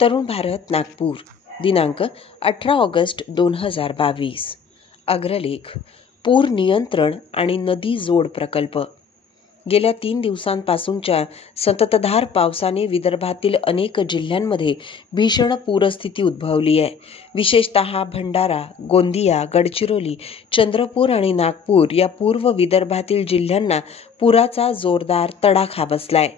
तरुण भारत नागपूर दिनांक 18 ऑगस्ट 2022। अग्रलेख पूर नियंत्रण आणि नदी जोड प्रकल्प। गेल्या 3 दिवसांपासूनच्या संततधार पावसाने विदर्भातील अनेक जिल्ह्यांमध्ये भीषण पूरस्थिती उद्भवली आहे। विशेषतः भंडारा, गोंदिया, गडचिरोली, चंद्रपूर आणि नागपूर या पूर्व विदर्भातील जिल्ह्यांना पुराचा जोरदार तडाखा बसलाय।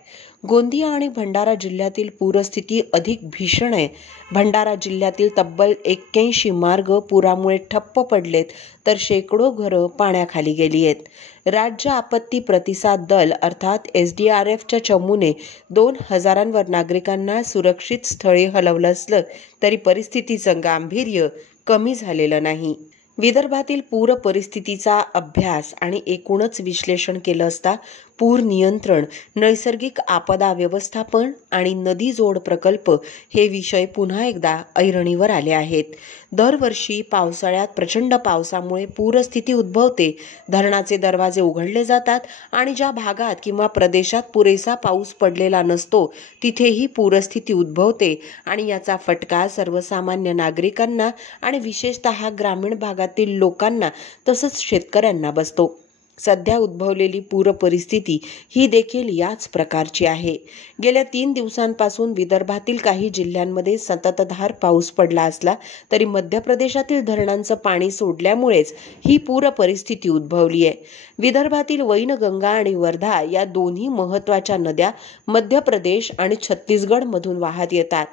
गोंदिया आणि भंडारा जिल्ह्यातील पूरस्थिती अधिक भीषण आहे। भंडारा जिल्ह्यातील तब्बल 81 मार्ग पुरामुळे ठप्प पडलेत, तर शेकडो घरं पाण्याखाली गेली आहेत। राज्य आपत्ती प्रतिसाद दल अर्थात SDRFच्या चमूने 2000वर नागरिकांना सुरक्षित स्थळी हलवलं असलं तरी परिस्थितीचं गांभीर्य कमी झालेलं नाही। विदर्भातील पूर परिस्थितीचा अभ्यास आणि एकूणच विश्लेषण केलं असता पूर नियंत्रण, नैसर्गिक आपदा व्यवस्थापन आणि नदी जोड प्रकल्प हे विषय पुन्हा एकदा ऐरणीवर आले आहेत। दरवर्षी पावसाळ्यात प्रचंड पावसामुळे पूरस्थिती उद्भवते, धरणाचे दरवाजे उघडले जातात आणि ज्या भागात किंवा प्रदेशात पुरेसा पाऊस पडलेला नसतो तिथेही पूरस्थिती उद्भवते आणि याचा फटका सर्वसामान्य नागरिकांना आणि विशेषतः ग्रामीण भागातील लोकांना तसंच शेतकऱ्यांना बसतो। सध्या उद्भवलेली पूर परिस्थिती ही देखील याच प्रकारची आहे। गेल्या 3 दिवसांपासून विदर्भातील काही जिल्ह्यांमध्ये संततधार पाऊस पडला असला तरी मध्य प्रदेशातील धरणांचं पाणी सोडल्यामुळेच ही पूर परिस्थिती उद्भवली आहे। विदर्भातील वैनगंगा आणि वर्धा या दोन्ही महत्त्वाच्या नद्या मध्य प्रदेश आणि छत्तीसगड मधून वाहत येतात।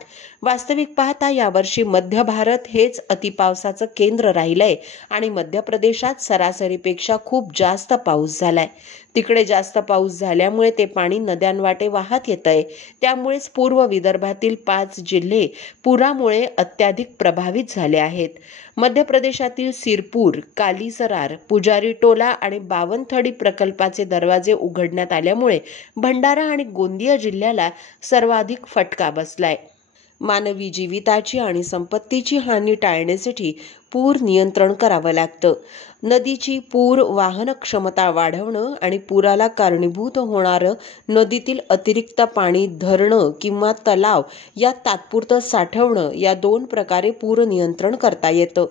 वास्तविक पाहता यावर्षी मध्य भारत हेच अतिपावसाचं केंद्र राहिलंय आणि मध्य प्रदेशात सरासरीपेक्षा खूप जास्त पाऊस झालाय। तिकडे जास्त पाऊस झाल्यामुळे ते पाणी नद्यांवाटे वाहत येतंय। त्यामुळेच पूर्व विदर्भातील 5 जिल्हे पुरामुळे अत्याधिक प्रभावित झाले आहेत। मध्य प्रदेशातील सिरपूर, कालीसरार, पुजारी टोला आणि बावनथडी प्रकल्पाचे दरवाजे उघडण्यात आल्यामुळे भंडारा आणि गोंदिया जिल्ह्याला सर्वाधिक फटका बसलाय। मानवी जीविताची आणि संपत्तीची हानी टाळण्यासाठी पूर नियंत्रण करावं लागतं। नदीची पूर वाहन क्षमता वाढवणं आणि पुराला कारणीभूत होणारं नदीतील अतिरिक्त पाणी धरणं किंवा तलाव यात तात्पुरतं साठवणं या 2 प्रकारे पूर नियंत्रण करता येतं।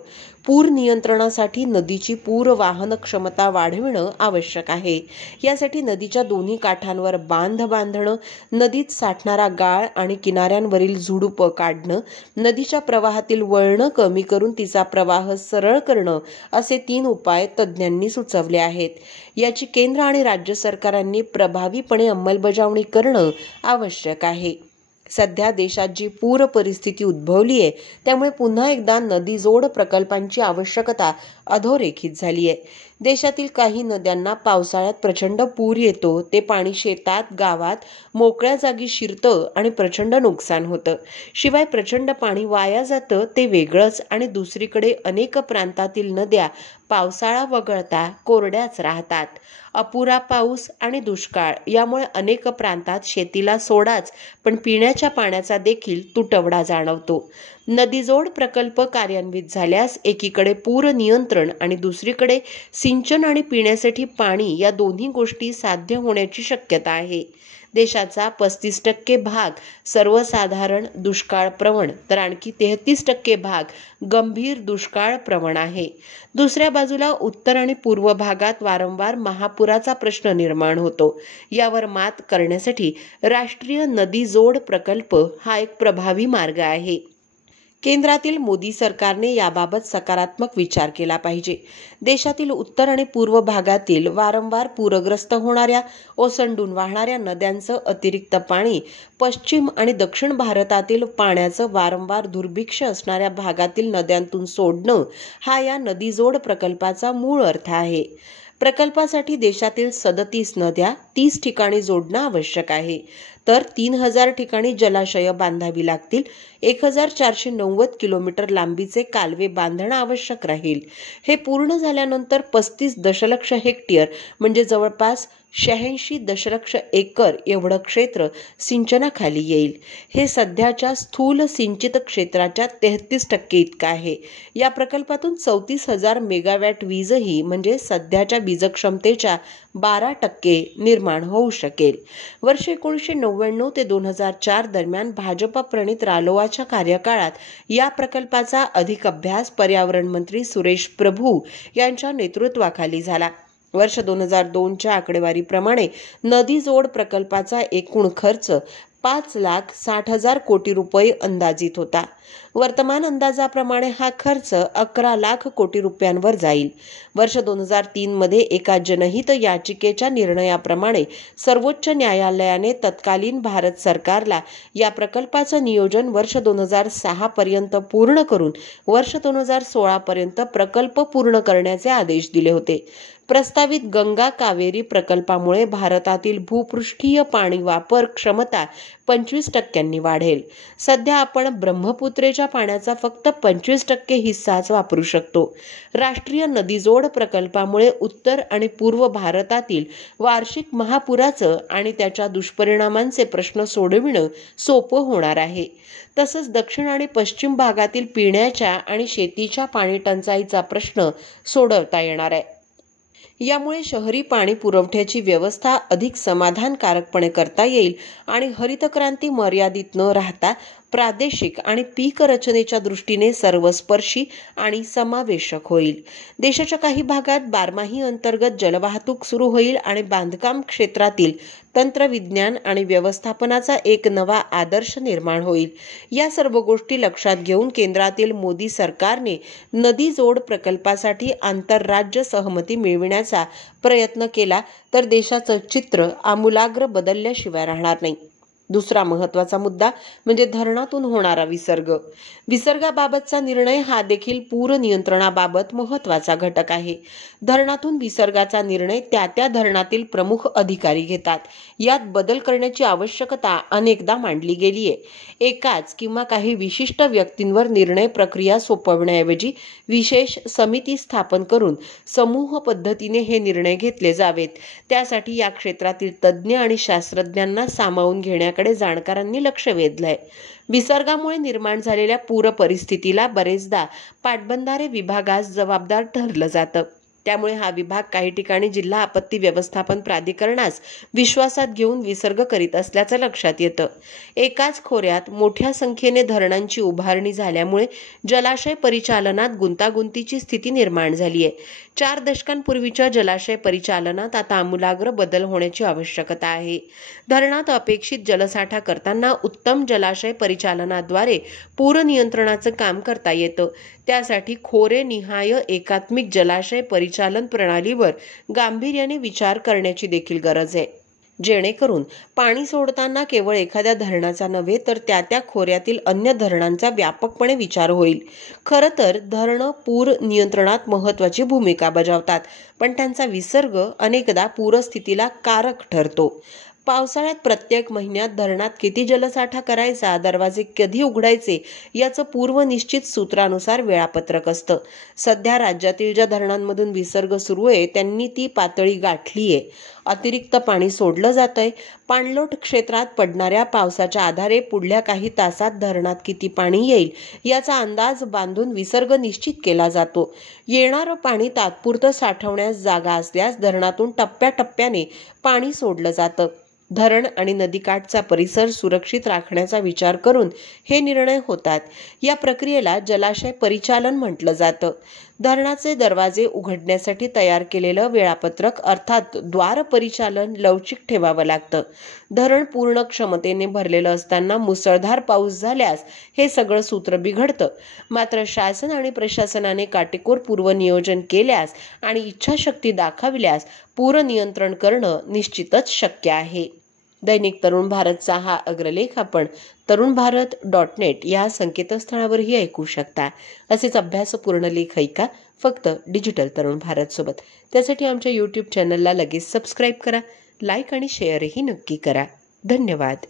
पूर नियंत्रणासाठी नदीची पूर वाहन क्षमता वाढविणं आवश्यक आहे। यासाठी नदीच्या दोन्ही काठांवर बांध बांधणं, नदीत साठणारा गाळ आणि किनाऱ्यांवरील झुडुपं काढणं, नदीच्या प्रवाहातील वळणं कमी करून तिचा प्रवाह सरळ करणं असे 3 उपाय तज्ज्ञांनी सुचवले आहेत। याची केंद्र आणि राज्य सरकारांनी प्रभावीपणे अंमलबजावणी करणं आवश्यक आहे। सध्या देशात जी पूर परिस्थिती उद्भवली आहे त्यामुळे पुन्हा एकदा नदी जोड प्रकल्पांची आवश्यकता अधोरेखित झाली आहे। देशातील काही नद्यांना पावसाळ्यात प्रचंड पूर येतो, ते पाणी शेतात, गावात, मोकळ्या जागी शिरतं आणि प्रचंड नुकसान होतं। शिवाय प्रचंड पाणी वाया जातं ते वेगळंच आणि दुसरीकडे अनेक प्रांतातील नद्या पावसाळा वगळता कोरड्याच राहतात। अपुरा पाऊस आणि दुष्काळ यामुळे अनेक प्रांतात शेतीला सोडाच पण पिण्याच्या पाण्याचा देखील तुटवडा जाणवतो। नदीजोड प्रकल्प कार्यान्वित झाल्यास एकीकडे पूर नियंत्रण आणि दुसरीकडे सिंचन आणि पिण्यासाठी पाणी या दोन्ही गोष्टी साध्य होण्याची शक्यता आहे। देशाचा 35% भाग सर्वसाधारण दुष्काळ प्रवण तर आणखी 33% भाग गंभीर दुष्काळ प्रवण आहे। दुसऱ्या बाजूला उत्तर आणि पूर्व भागात वारंवार महापुराचा प्रश्न निर्माण होतो। यावर मात करण्यासाठी राष्ट्रीय नदी जोड प्रकल्प हा एक प्रभावी मार्ग आहे। केंद्रातील मोदी सरकारने याबाबत सकारात्मक विचार केला पाहिजे। देशातील उत्तर आणि पूर्व भागातील वारंवार पूरग्रस्त होणाऱ्या, ओसंडून वाहणाऱ्या नद्यांचं अतिरिक्त पाणी पश्चिम आणि दक्षिण भारतातील पाण्याचं वारंवार दुर्भिक्ष असणाऱ्या भागातील नद्यांतून सोडणं हा या नदीजोड प्रकल्पाचा मूळ अर्थ आहे। प्रकल्पासाठी देशातील 37 नद्या 30 ठिकाणी जोडणं आवश्यक आहे, तर 3000 ठिकाणी जलाशय बांधावी लागतील। 1490 किलोमीटर लांबीचे कालवे बांधणं आवश्यक राहील। हे पूर्ण झाल्यानंतर 35 दशलक्ष हेक्टर म्हणजे जवळपास 86 दशलक्ष एकर एवढं क्षेत्र सिंचनाखाली येईल। हे सध्याच्या स्थूल सिंचित क्षेत्राच्या 33% इतकं आहे। या प्रकल्पातून 34,000 मेगावॅट वीजही म्हणजे सध्याच्या वीजक्षमतेच्या 12% निर्माण होऊ शकेल. वर्ष 1999 ते 2004 दरम्यान भाजप प्रणित रालोआच्या कार्यकाळात या प्रकल्पाचा अधिक अभ्यास पर्यावरण मंत्री सुरेश प्रभू यांच्या नेतृत्वाखाली झाला. वर्ष 2002च्या आकडेवारीप्रमाणे नदी जोड प्रकल्पाचा एकूण खर्च 5,60,000 कोटी रुपये अंदाजित होता. वर्तमान अंदाजाप्रमाणे हा खर्च 11 लाख कोटी रुपयांवर जाईल. वर्ष 2003 मध्ये एका जनहित याचिकेच्या निर्णयाप्रमाणे सर्वोच्च न्यायालयाने तत्कालीन भारत सरकारला या प्रकल्पाचं नियोजन वर्ष 2006 पर्यंत पूर्ण करून वर्ष 2016 पर्यंत प्रकल्प पूर्ण करण्याचे आदेश दिले होते. प्रस्तावित गंगा कावेरी प्रकल्पामुळे भारतातील भूपृष्ठीय पाणी वापर क्षमता 25% वाढेल. सध्या आपण ब्रह्मपुत्रेच्या पाण्याचा फक्त 25% हिस्साच वापरू शकतो. राष्ट्रीय नदीजोड प्रकल्पामुळे उत्तर आणि पूर्व भारतातील वार्षिक महापुराचं आणि त्याच्या दुष्परिणामांचे प्रश्न सोडविणं सोपं होणार आहे. तसंच दक्षिण आणि पश्चिम भागातील पिण्याच्या आणि शेतीच्या पाणी टंचाईचा प्रश्न सोडवता येणार आहे. यामुळे शहरी पाणी पुरवठ्याची व्यवस्था अधिक समाधानकारकपणे करता येईल आणि हरित क्रांती मर्यादित न राहता प्रादेशिक आणि पीक रचनेच्या दृष्टीने सर्वस्पर्शी आणि समावेशक होईल. देशाच्या काही भागात बारमाही अंतर्गत जलवाहतूक सुरू होईल आणि बांधकाम क्षेत्रातील तंत्रविज्ञान आणि व्यवस्थापनाचा एक नवा आदर्श निर्माण होईल. या सर्व गोष्टी लक्षात घेऊन केंद्रातील मोदी सरकारने नदी जोड प्रकल्पासाठी आंतरराज्य सहमती मिळविण्याचा प्रयत्न केला तर देशाचं चित्र आमूलाग्र बदलल्याशिवाय राहणार नाही. दुसरा महत्त्वाचा मुद्दा म्हणजे धरणातून होणारा विसर्ग. विसर्गाबाबतचा निर्णय हा देखील पूर नियंत्रणाबाबत महत्त्वाचा घटक आहे. धरणातून विसर्गाचा निर्णय त्या धरणातील प्रमुख अधिकारी घेतात. यात बदल करण्याची आवश्यकता अनेकदा मांडली गेली आहे. एकाच किंवा काही विशिष्ट व्यक्तींवर निर्णय प्रक्रिया सोपवण्याऐवजी विशेष समिती स्थापन करून समूह पद्धतीने हे निर्णय घेतले जावेत. त्यासाठी या क्षेत्रातील तज्ज्ञ आणि शास्त्रज्ञांना सामावून घेण्याकडे जाणकारांनी लक्ष वेधलंय. विसर्गामुळे निर्माण झालेल्या पूर परिस्थितीला बरेचदा पाटबंधारे विभागास जबाबदार ठरलं जातं. त्यामुळे हा विभाग काही ठिकाणी जिल्हा आपत्ती व्यवस्थापन प्राधिकरणास विश्वासात घेऊन विसर्ग करीत असल्याचं लक्षात येतं. एकाच खोऱ्यात मोठ्या संख्येने धरणांची उभारणी झाल्यामुळे जलाशय परिचालनात गुंतागुंतीची स्थिती निर्माण झाली आहे. 4 दशकांपूर्वीच्या जलाशय परिचालनात आता आमूलाग्र बदल होण्याची आवश्यकता आहे. धरणात अपेक्षित जलसाठा करताना उत्तम जलाशय परिचालनाद्वारे पूर नियंत्रणाचं काम करता येतं. त्यासाठी खोरे निहाय एकात्मिक जलाशय परिचालन प्रणालीवर गांभीर्याने विचार करण्याची देखील गरज आहे, जेणेकरून पाणी सोडताना केवळ एखाद्या धरणाचा नव्हे तर त्या खोऱ्यातील अन्य धरणांचा व्यापकपणे विचार होईल. खरं तर धरणं पूर नियंत्रणात महत्त्वाची भूमिका बजावतात, पण त्यांचा विसर्ग अनेकदा पूरस्थितीला कारक ठरतो. पावसाळ्यात प्रत्येक महिन्यात धरणात किती जलसाठा करायचा, दरवाजे कधी उघडायचे याचं पूर्वनिश्चित सूत्रानुसार वेळापत्रक असतं. सध्या राज्यातील ज्या धरणांमधून विसर्ग सुरू आहे त्यांनी ती पातळी गाठली आहे. अतिरिक्त पाणी सोडलं जातंय. पाणलोट क्षेत्रात पडणाऱ्या पावसाच्या आधारे पुढल्या काही तासात धरणात किती पाणी येईल याचा अंदाज बांधून विसर्ग निश्चित केला जातो. येणारं पाणी तात्पुरतं साठवण्यास जागा असल्यास धरणातून टप्प्याटप्प्याने पाणी सोडलं जातं. धरण आणि नदीकाठचा परिसर सुरक्षित राखण्याचा विचार करून हे निर्णय होतात. या प्रक्रियेला जलाशय परिचालन म्हटलं जातं. धरणाचे दरवाजे उघडण्यासाठी तयार केलेलं वेळापत्रक अर्थात द्वार परिचालन लवचिक ठेवावं लागतं. धरण पूर्ण क्षमतेने भरलेलं असताना मुसळधार पाऊस झाल्यास हे सगळं सूत्र बिघडतं. मात्र शासन आणि प्रशासनाने काटेकोर पूर्वनियोजन केल्यास आणि इच्छाशक्ती दाखविल्यास पूर नियंत्रण करणं निश्चितच शक्य आहे. दैनिक तरुण भारतचा हा अग्रलेख आपण तरुणभारत.net या संकेतस्थळावरही ऐकू शकता. असेच अभ्यासपूर्ण लेख ऐका फक्त डिजिटल तरुण भारत सोबत. त्यासाठी आमच्या YouTube चॅनलला लगेच सबस्क्राईब करा, लाईक आणि शेअरही नक्की करा. धन्यवाद.